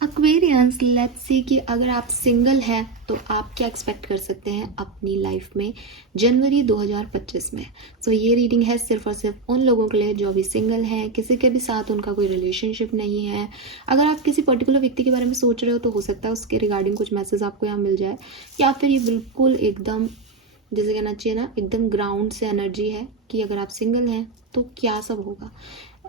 Aquarians, let's see कि अगर आप सिंगल हैं तो आप क्या एक्सपेक्ट कर सकते हैं अपनी लाइफ में जनवरी 2025 में। सो ये रीडिंग है सिर्फ और सिर्फ उन लोगों के लिए जो अभी सिंगल हैं, किसी के भी साथ उनका कोई रिलेशनशिप नहीं है। अगर आप किसी पर्टिकुलर व्यक्ति के बारे में सोच रहे हो तो हो सकता है उसके रिगार्डिंग कुछ मैसेज आपको यहाँ मिल जाए, या फिर ये बिल्कुल एकदम जैसे कहना चाहिए ना, एकदम ग्राउंड से एनर्जी है कि अगर आप सिंगल हैं तो क्या सब होगा।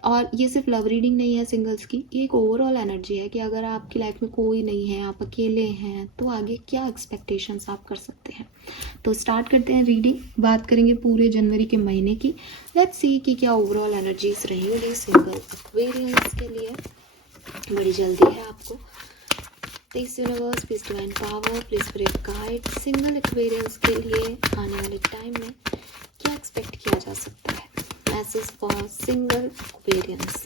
और ये सिर्फ लव रीडिंग नहीं है सिंगल्स की, ये एक ओवरऑल एनर्जी है कि अगर आपकी लाइफ में कोई नहीं है, आप अकेले हैं, तो आगे क्या एक्सपेक्टेशंस आप कर सकते हैं। तो स्टार्ट करते हैं रीडिंग। बात करेंगे पूरे जनवरी के महीने की। लेट्स सी कि क्या ओवरऑल एनर्जीज रहेंगी सिंगल एक्वेरियंस के लिए। बड़ी जल्दी है आपको। Please universe, please divine power, please spirit guide, single Aquarians के लिए आने वाले टाइम में क्या एक्सपेक्ट किया जा सकता है। Message for single Aquarians.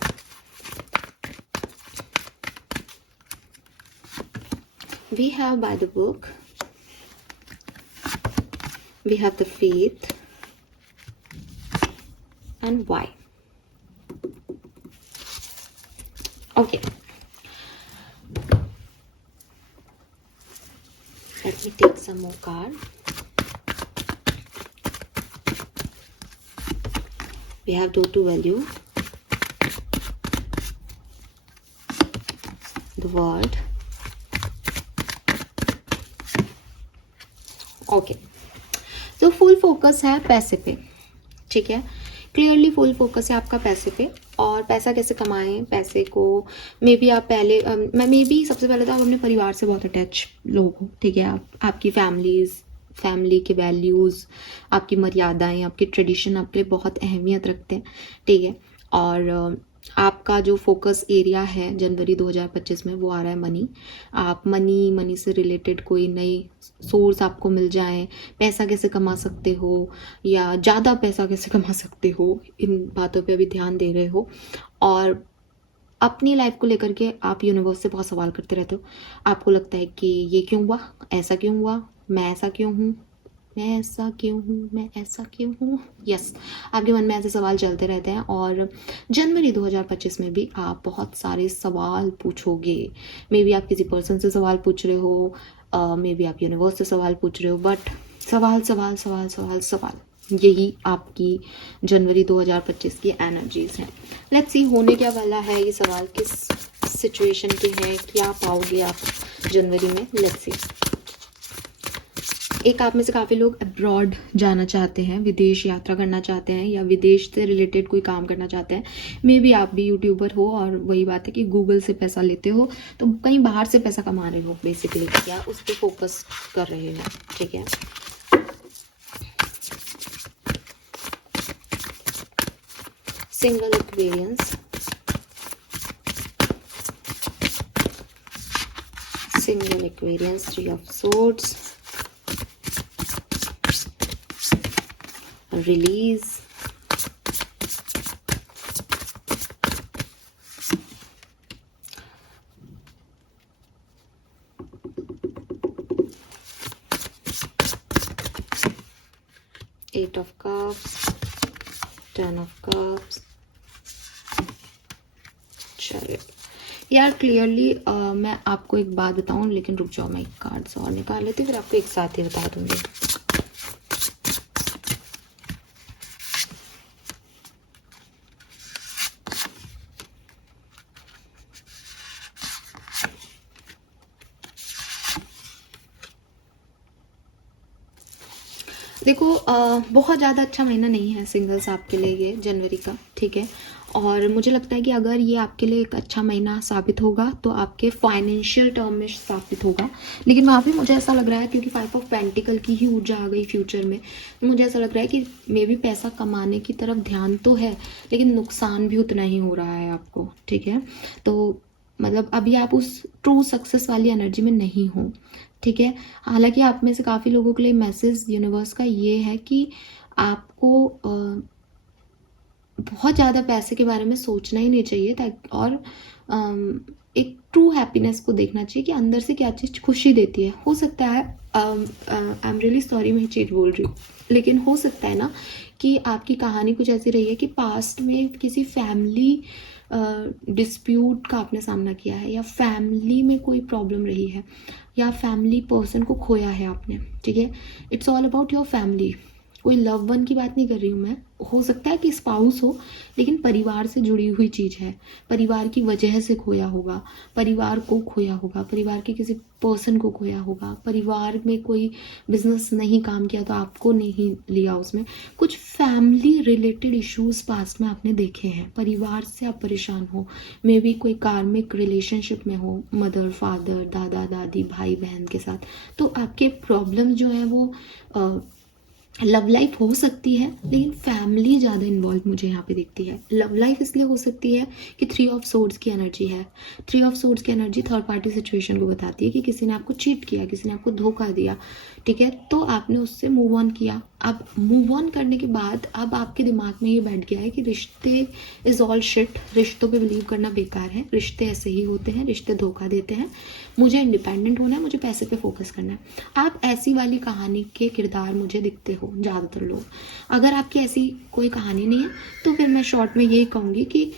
We have by the book, we have the faith and why. Okay, let me take some more card. We have total value, the world. Okay, तो full focus है पैसे पे, ठीक है। Clearly full focus है आपका पैसे पे। और पैसा कैसे कमाएं, पैसे को मे बी आप पहले मे बी सबसे पहले तो आप अपने परिवार से बहुत अटैच लोग हो, ठीक है। आपकी फैमिली के वैल्यूज़, आपकी मर्यादाएं, आपकी ट्रेडिशन आपके लिए बहुत अहमियत रखते हैं, ठीक है। और आपका जो फोकस एरिया है जनवरी 2025 में वो आ रहा है मनी। आप मनी से रिलेटेड कोई नई सोर्स आपको मिल जाए, पैसा कैसे कमा सकते हो या ज़्यादा पैसा कैसे कमा सकते हो, इन बातों पे अभी ध्यान दे रहे हो। और अपनी लाइफ को लेकर के आप यूनिवर्स से बहुत सवाल करते रहते हो। आपको लगता है कि ये क्यों हुआ, ऐसा क्यों हुआ, मैं ऐसा क्यों हूँ, मैं ऐसा क्यों हूँ, मैं ऐसा क्यों हूँ। यस, आपके मन में ऐसे सवाल चलते रहते हैं। और जनवरी 2025 में भी आप बहुत सारे सवाल पूछोगे। मे बी आप किसी पर्सन से सवाल पूछ रहे हो, मे बी आप यूनिवर्स से सवाल पूछ रहे हो, बट सवाल सवाल सवाल सवाल सवाल, यही आपकी जनवरी 2025 की एनर्जीज हैं। लेट्स सी होने क्या वाला है, ये सवाल किस सिचुएशन के हैं, क्या पाओगे आप जनवरी में। Let's see. एक आप में से काफ़ी लोग अब्रॉड जाना चाहते हैं, विदेश यात्रा करना चाहते हैं, या विदेश से रिलेटेड कोई काम करना चाहते हैं। मे बी आप भी यूट्यूबर हो और वही बात है कि गूगल से पैसा लेते हो, तो कहीं बाहर से पैसा कमा रहे हो बेसिकली, या उस पर फोकस कर रहे हो, ठीक है। Single Aquarians, Single Aquarians, Three of Swords, Release, Eight of Cups, Ten of Cups, चलिए यार क्लियरली मैं आपको एक बात बताऊं, लेकिन रुक जाओ, मैं एक कार्ड्स और निकाल लेती, फिर आपको एक साथ ही बता दूंगी। देखो बहुत ज़्यादा अच्छा महीना नहीं है सिंगल्स आपके लिए ये जनवरी का, ठीक है। और मुझे लगता है कि अगर ये आपके लिए एक अच्छा महीना साबित होगा तो आपके फाइनेंशियल टर्म में साबित होगा। लेकिन वहाँ पे मुझे ऐसा लग रहा है, क्योंकि 5 ऑफ पेंटिकल की ही ऊर्जा आ गई फ्यूचर में, तो मुझे ऐसा लग रहा है कि मे बी पैसा कमाने की तरफ ध्यान तो है, लेकिन नुकसान भी उतना ही हो रहा है आपको, ठीक है। तो मतलब अभी आप उस ट्रू सक्सेस वाली एनर्जी में नहीं हो, ठीक है। हालांकि आप में से काफ़ी लोगों के लिए मैसेज यूनिवर्स का ये है कि आपको बहुत ज़्यादा पैसे के बारे में सोचना ही नहीं चाहिए, ताकि और एक ट्रू हैप्पीनेस को देखना चाहिए कि अंदर से क्या चीज़ खुशी देती है। हो सकता है, आई एम रियली सॉरी मैं चीट बोल रही हूँ, लेकिन हो सकता है ना कि आपकी कहानी कुछ ऐसी रही है कि पास्ट में किसी फैमिली डिस्प्यूट का आपने सामना किया है, या फैमिली में कोई प्रॉब्लम रही है, या फैमिली पर्सन को खोया है आपने, ठीक है। It's all about your family. कोई लव वन की बात नहीं कर रही हूँ मैं, हो सकता है कि स्पाउस हो, लेकिन परिवार से जुड़ी हुई चीज़ है, परिवार की वजह से खोया होगा, परिवार को खोया होगा, परिवार के किसी पर्सन को खोया होगा, परिवार में कोई बिजनेस नहीं काम किया तो आपको नहीं लिया उसमें। कुछ फैमिली रिलेटेड इश्यूज पास्ट में आपने देखे हैं, परिवार से आप परेशान हो, मे बी कोई कार्मिक रिलेशनशिप में हो, मदर फादर, दादा दादी, भाई बहन के साथ, तो आपके प्रॉब्लम जो है वो लव लाइफ हो सकती है, लेकिन फैमिली ज़्यादा इन्वॉल्व मुझे यहाँ पे दिखती है। लव लाइफ इसलिए हो सकती है कि 3 ऑफ सोर्ड्स की एनर्जी है। 3 ऑफ सोर्ड्स की एनर्जी थर्ड पार्टी सिचुएशन को बताती है कि किसी ने आपको चीट किया, किसी ने आपको धोखा दिया, ठीक है, तो आपने उससे मूव ऑन किया। अब मूव ऑन करने के बाद अब आपके दिमाग में ये बैठ गया है कि रिश्ते इज ऑल शिट, रिश्तों पे बिलीव करना बेकार है, रिश्ते ऐसे ही होते हैं, रिश्ते धोखा देते हैं, मुझे इंडिपेंडेंट होना है, मुझे पैसे पे फोकस करना है। आप ऐसी वाली कहानी के किरदार मुझे दिखते हो ज़्यादातर लोग। अगर आपकी ऐसी कोई कहानी नहीं है तो फिर मैं शॉर्ट में यही कहूँगी कि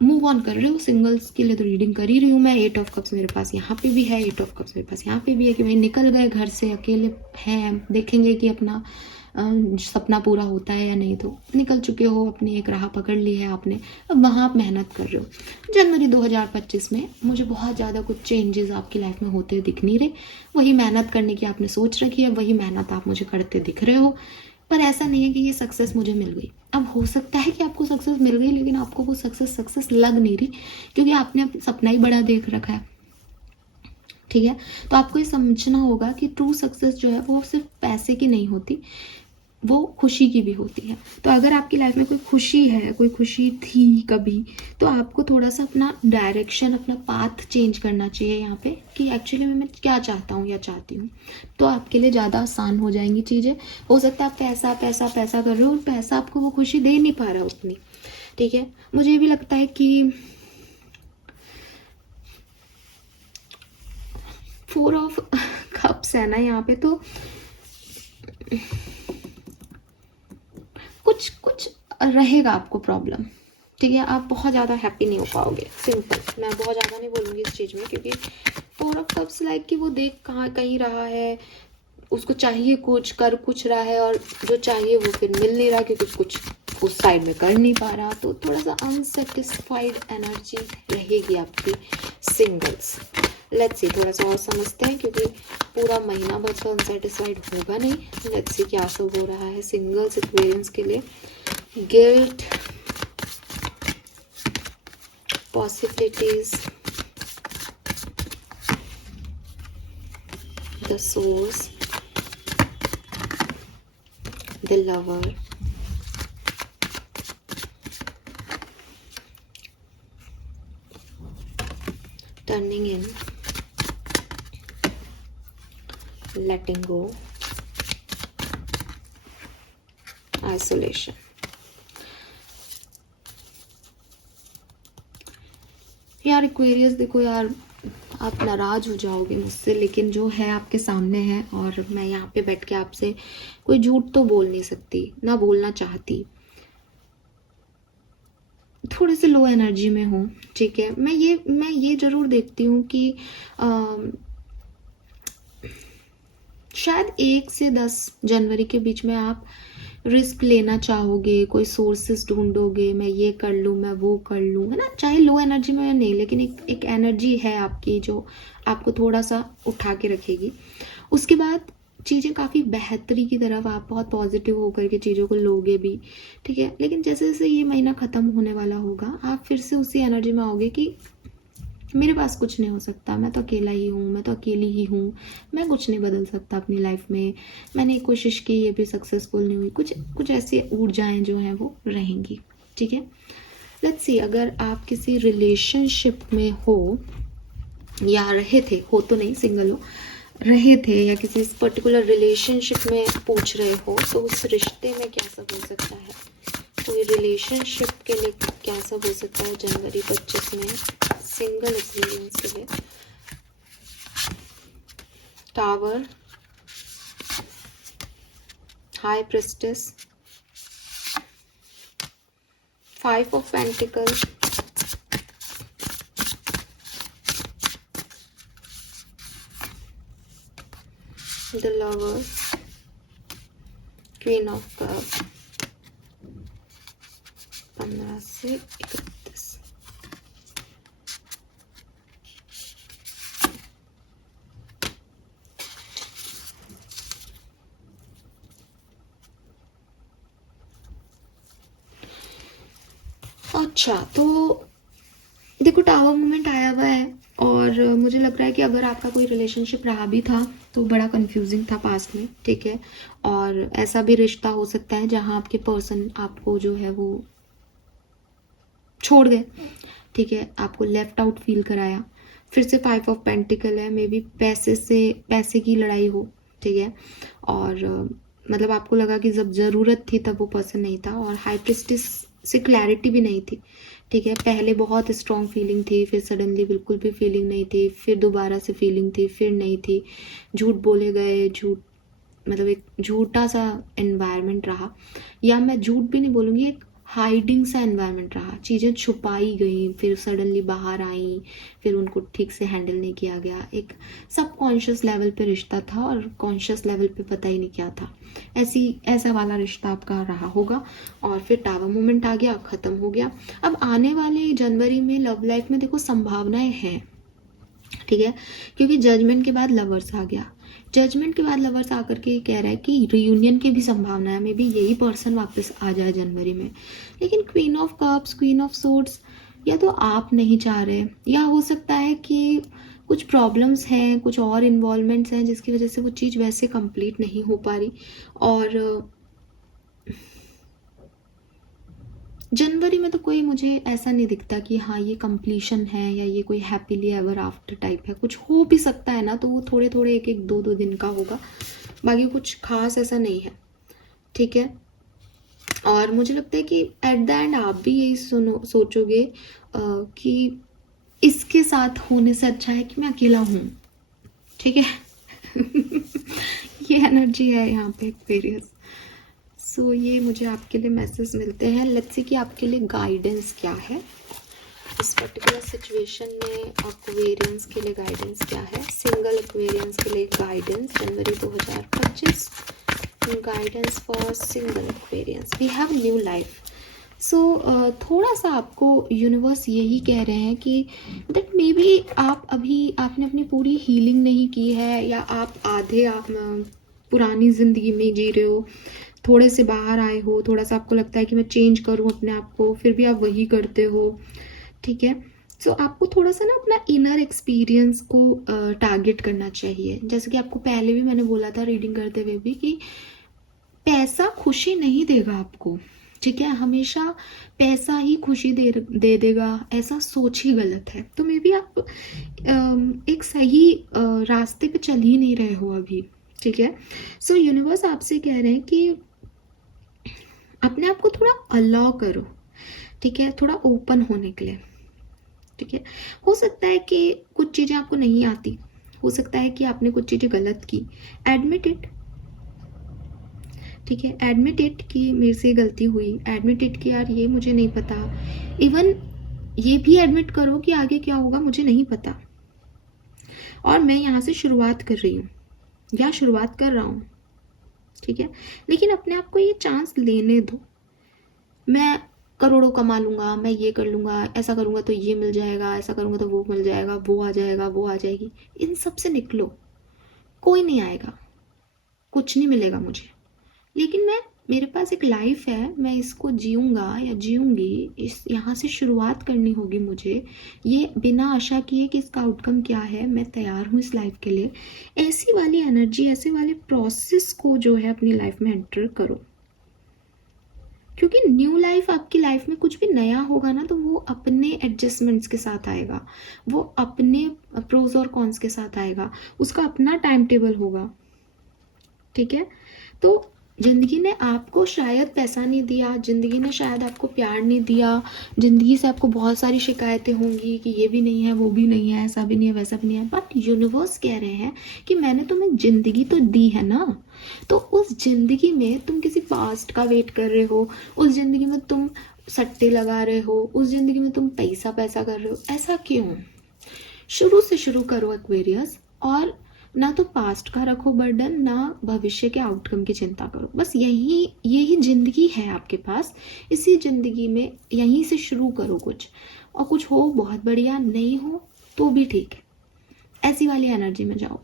मूव ऑन कर रहे हो। सिंगल्स के लिए तो रीडिंग कर ही रही हूँ मैं। 8 ऑफ कप्स मेरे पास यहाँ पे भी है, 8 ऑफ कप्स मेरे पास यहाँ पे भी है, कि भाई निकल गए घर से, अकेले हैं, देखेंगे कि अपना सपना पूरा होता है या नहीं, तो निकल चुके हो, अपनी एक राह पकड़ ली है आपने, अब वहाँ आप मेहनत कर रहे हो। जनवरी 2025 में मुझे बहुत ज़्यादा कुछ चेंजेस आपकी लाइफ में होते दिख नहीं रहे। वही मेहनत करने की आपने सोच रखी है, वही मेहनत आप मुझे करते दिख रहे हो, पर ऐसा नहीं है कि ये सक्सेस मुझे मिल गई। अब हो सकता है कि आपको सक्सेस मिल गई, लेकिन आपको वो सक्सेस लग नहीं रही, क्योंकि आपने सपना ही बड़ा देख रखा है, ठीक है। तो आपको ये समझना होगा कि ट्रू सक्सेस जो है वो सिर्फ पैसे की नहीं होती, वो खुशी की भी होती है। तो अगर आपकी लाइफ में कोई खुशी है, कोई खुशी थी कभी, तो आपको थोड़ा सा अपना डायरेक्शन, अपना पाथ चेंज करना चाहिए यहाँ पे, कि एक्चुअली मैं क्या चाहता हूँ या चाहती हूँ, तो आपके लिए ज़्यादा आसान हो जाएंगी चीज़ें। हो सकता है आप पैसा पैसा पैसा कर रहे हो और पैसा आपको वो खुशी दे नहीं पा रहा उतनी, ठीक है। मुझे भी लगता है कि 4 ऑफ कप्स है ना यहाँ पे, तो कुछ कुछ रहेगा आपको प्रॉब्लम, ठीक है। आप बहुत ज़्यादा हैप्पी नहीं हो पाओगे, सिंपल। मैं बहुत ज़्यादा नहीं बोलूँगी इस चीज़ में, क्योंकि 4 ऑफ कप्स लाइक कि वो देख कहाँ कहीं रहा है, उसको चाहिए कुछ, कर कुछ रहा है, और जो चाहिए वो फिर मिल नहीं रहा, क्योंकि कुछ उस साइड में कर नहीं पा रहा, तो थोड़ा सा अनसेटिस्फाइड एनर्जी रहेगी आपकी सिंगल्स। लेट्स सी, थोड़ा सा और समझते हैं, क्योंकि पूरा महीना भर तो अनसेटिस्फाइड होगा नहीं। लेट्स सी क्या सब हो रहा है सिंगल्स एक्सपीरियंस के लिए। Guilt, possibilities, the source, the lover, turning in, letting go, isolation। यार एक्वेरियस, देखो यार, आप नाराज हो जाओगे मुझसे, लेकिन जो है आपके सामने है, और मैं यहाँ पे बैठ के आपसे कोई झूठ तो बोल नहीं सकती, ना बोलना चाहती। थोड़े से लो एनर्जी में हूँ, ठीक है। मैं ये जरूर देखती हूँ कि शायद 1 से 10 जनवरी के बीच में आप रिस्क लेना चाहोगे, कोई सोर्सेस ढूंढोगे, मैं ये कर लूँ, मैं वो कर लूँ, है ना। चाहे लो एनर्जी में या नहीं, लेकिन एक एनर्जी है आपकी जो आपको थोड़ा सा उठा के रखेगी। उसके बाद चीज़ें काफ़ी बेहतरी की तरफ, आप बहुत पॉजिटिव होकर के चीज़ों को लोगे भी, ठीक है। लेकिन जैसे जैसे ये महीना ख़त्म होने वाला होगा, आप फिर से उसी एनर्जी में आओगे कि मेरे पास कुछ नहीं हो सकता, मैं तो अकेला ही हूँ, मैं तो अकेली ही हूँ, मैं कुछ नहीं बदल सकता अपनी लाइफ में, मैंने कोशिश की, ये भी सक्सेसफुल नहीं हुई। कुछ ऐसी ऊर्जाएं जो हैं वो रहेंगी, ठीक है। लेट्स सी, अगर आप किसी रिलेशनशिप में हो या रहे थे, हो तो नहीं, सिंगल हो, रहे थे, या किसी पर्टिकुलर रिलेशनशिप में पूछ रहे हो, तो उस रिश्ते में क्या सब हो सकता है, कोई रिलेशनशिप के लिए क्या सब हो सकता है जनवरी 25 में सिंगल एक्सपीरियंस के लिए। Tower, high priestess, 5 of pentacles, the lover, queen of cup, 15 से 31। अच्छा, तो देखो टावर मोमेंट आया हुआ है और मुझे लग रहा है कि अगर आपका कोई रिलेशनशिप रहा भी था तो बड़ा कंफ्यूजिंग था पास्ट में, ठीक है। और ऐसा भी रिश्ता हो सकता है जहां आपके पर्सन आपको जो है वो छोड़ गए, ठीक है, आपको लेफ्ट आउट फील कराया। फिर से 5 ऑफ पेंटिकल है, मे बी पैसे की लड़ाई हो, ठीक है। और मतलब आपको लगा कि जब ज़रूरत थी तब वो पर्सन नहीं था। और हाई प्रिस्टिस से क्लैरिटी भी नहीं थी, ठीक है। पहले बहुत स्ट्रॉन्ग फीलिंग थी, फिर सडनली बिल्कुल भी फीलिंग नहीं थी, फिर दोबारा से फीलिंग थी, फिर नहीं थी। झूठ बोले गए, झूठ मतलब एक झूठा सा एनवायरनमेंट रहा, या मैं झूठ भी नहीं बोलूँगी, एक हाइडिंग सा एनवायरनमेंट रहा। चीज़ें छुपाई गई, फिर सडनली बाहर आई, फिर उनको ठीक से हैंडल नहीं किया गया। एक सबकॉन्शियस लेवल पे रिश्ता था और कॉन्शियस लेवल पे पता ही नहीं क्या था। ऐसा वाला रिश्ता आपका रहा होगा। और फिर टावर मोमेंट आ गया, ख़त्म हो गया। अब आने वाले जनवरी में लव लाइफ में देखो संभावनाएं हैं, ठीक है, क्योंकि जजमेंट के बाद लवर्स आ गया। जजमेंट के बाद लवर्स आकर के कह रहा है कि रियूनियन की भी संभावना है, मे बी यही पर्सन वापस आ जाए जनवरी में। लेकिन queen of cups, queen of swords, या तो आप नहीं चाह रहे, या हो सकता है कि कुछ प्रॉब्लम्स हैं, कुछ और इन्वॉल्वमेंट्स हैं जिसकी वजह से वो चीज़ वैसे कंप्लीट नहीं हो पा रही। और जनवरी में तो कोई मुझे ऐसा नहीं दिखता कि हाँ ये कंप्लीशन है या ये कोई हैप्पीली एवर आफ्टर टाइप है। कुछ हो भी सकता है ना, तो वो थोड़े थोड़े एक एक दो दो दिन का होगा, बाकी कुछ खास ऐसा नहीं है, ठीक है। और मुझे लगता है कि एट द एंड आप भी यही सोचोगे कि इसके साथ होने से अच्छा है कि मैं अकेला हूँ, ठीक है। ये एनर्जी है यहाँ पे एक्वेरियस। सो ये मुझे आपके लिए मैसेज मिलते हैं। लेट्स सी कि आपके लिए गाइडेंस क्या है इस पर्टिकुलर सिचुएशन में। एक्वेरियंस के लिए गाइडेंस क्या है, सिंगल एक्वेरियंस के लिए गाइडेंस जनवरी 2025, guidance for single Aquarians. We have new life. So थोड़ा सा आपको यूनिवर्स यही कह रहे हैं कि दैट मे बी आपने अपनी पूरी हीलिंग नहीं की है, या आप आधे पुरानी ज़िंदगी में जी रहे हो, थोड़े से बाहर आए हो, थोड़ा सा आपको लगता है कि मैं चेंज करूं अपने आप को, फिर भी आप वही करते हो, ठीक है। सो आपको थोड़ा सा ना अपना इनर एक्सपीरियंस को टारगेट करना चाहिए। जैसे कि आपको पहले भी मैंने बोला था रीडिंग करते हुए भी कि पैसा खुशी नहीं देगा आपको, ठीक है। हमेशा पैसा ही खुशी दे देगा, ऐसा सोच ही गलत है। तो मे बी आप एक सही रास्ते पे चल ही नहीं रहे हो अभी, ठीक है। सो यूनिवर्स आपसे कह रहे हैं कि अपने आप को थोड़ा अलाउ करो, ठीक है, थोड़ा ओपन होने के लिए, ठीक है। हो सकता है कि कुछ चीज़ें आपको नहीं आती, हो सकता है कि आपने कुछ चीज़ें गलत की, एडमिट इट, ठीक है। एडमिट इट कि मेरे से गलती हुई, एडमिट इट कि यार ये मुझे नहीं पता। इवन ये भी एडमिट करो कि आगे क्या होगा मुझे नहीं पता, और मैं यहाँ से शुरुआत कर रही हूँ या शुरुआत कर रहा हूँ, ठीक है। लेकिन अपने आप को ये चांस लेने दो। मैं करोड़ों कमा लूँगा, मैं ये कर लूँगा, ऐसा करूँगा तो ये मिल जाएगा, ऐसा करूँगा तो वो मिल जाएगा, वो आ जाएगा, वो आ जाएगी। इन सब से निकलो, कोई नहीं आएगा, कुछ नहीं मिलेगा मुझे। लेकिन मेरे पास एक लाइफ है, मैं इसको जीऊँगा या जीऊँगी, इस यहाँ से शुरुआत करनी होगी मुझे, ये बिना आशा किए कि इसका आउटकम क्या है, मैं तैयार हूँ इस लाइफ के लिए। ऐसी वाली एनर्जी, ऐसे वाले प्रोसेस को जो है अपनी लाइफ में एंटर करो, क्योंकि न्यू लाइफ आपकी लाइफ में कुछ भी नया होगा ना तो वो अपने एडजस्टमेंट्स के साथ आएगा, वो अपने प्रोज और कॉन्स के साथ आएगा, उसका अपना टाइम टेबल होगा, ठीक है। तो ज़िंदगी ने आपको शायद पैसा नहीं दिया, ज़िंदगी ने शायद आपको प्यार नहीं दिया, ज़िंदगी से आपको बहुत सारी शिकायतें होंगी कि ये भी नहीं है, वो भी नहीं है, ऐसा भी नहीं है, वैसा भी नहीं है। बट यूनिवर्स कह रहे हैं कि मैंने तुम्हें ज़िंदगी तो दी है ना, तो उस ज़िंदगी में तुम किसी पास्ट का वेट कर रहे हो, उस ज़िंदगी में तुम सट्टे लगा रहे हो, उस ज़िंदगी में तुम पैसा कर रहे हो, ऐसा क्यों? शुरू से शुरू करो एक्वेरियस, और ना तो पास्ट का रखो बर्डन, ना भविष्य के आउटकम की चिंता करो। बस यही ज़िंदगी है आपके पास। इसी ज़िंदगी में यहीं से शुरू करो कुछ, और कुछ हो बहुत बढ़िया, नहीं हो तो भी ठीक है। ऐसी वाली एनर्जी में जाओ।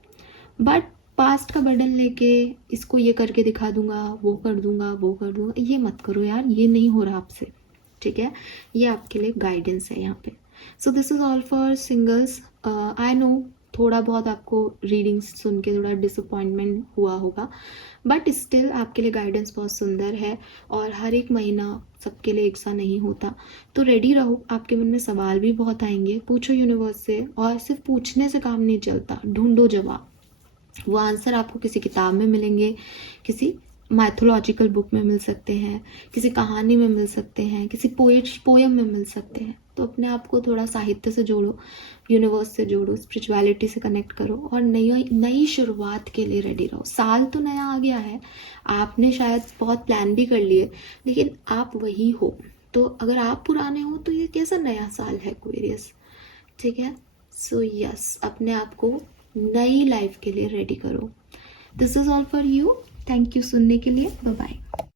बट पास्ट का बर्डन लेके इसको ये करके दिखा दूंगा, वो कर दूंगा, वो कर दूंगा, ये मत करो यार, ये नहीं हो रहा आपसे, ठीक है। ये आपके लिए गाइडेंस है यहाँ पे। So this is all for singles. I know थोड़ा बहुत आपको रीडिंग्स सुन के थोड़ा डिसअपॉइंटमेंट हुआ होगा, बट स्टिल आपके लिए गाइडेंस बहुत सुंदर है। और हर एक महीना सबके लिए एक सा नहीं होता, तो रेडी रहो। आपके मन में सवाल भी बहुत आएंगे, पूछो यूनिवर्स से। और सिर्फ पूछने से काम नहीं चलता, ढूंढो जवाब। वो आंसर आपको किसी किताब में मिलेंगे, किसी माइथोलॉजिकल बुक में मिल सकते हैं, किसी कहानी में मिल सकते हैं, किसी पोयम में मिल सकते हैं। तो अपने आप को थोड़ा साहित्य से जोड़ो, यूनिवर्स से जोड़ो, स्पिरिचुअलिटी से कनेक्ट करो, और नई नई शुरुआत के लिए रेडी रहो। साल तो नया आ गया है, आपने शायद बहुत प्लान भी कर लिए, लेकिन आप वही हो। तो अगर आप पुराने हो तो ये कैसा नया साल है एक्वेरियस, ठीक है। सो यस, अपने आप को नई लाइफ के लिए रेडी करो। This is all for you. Thank you सुनने के लिए। Bye bye.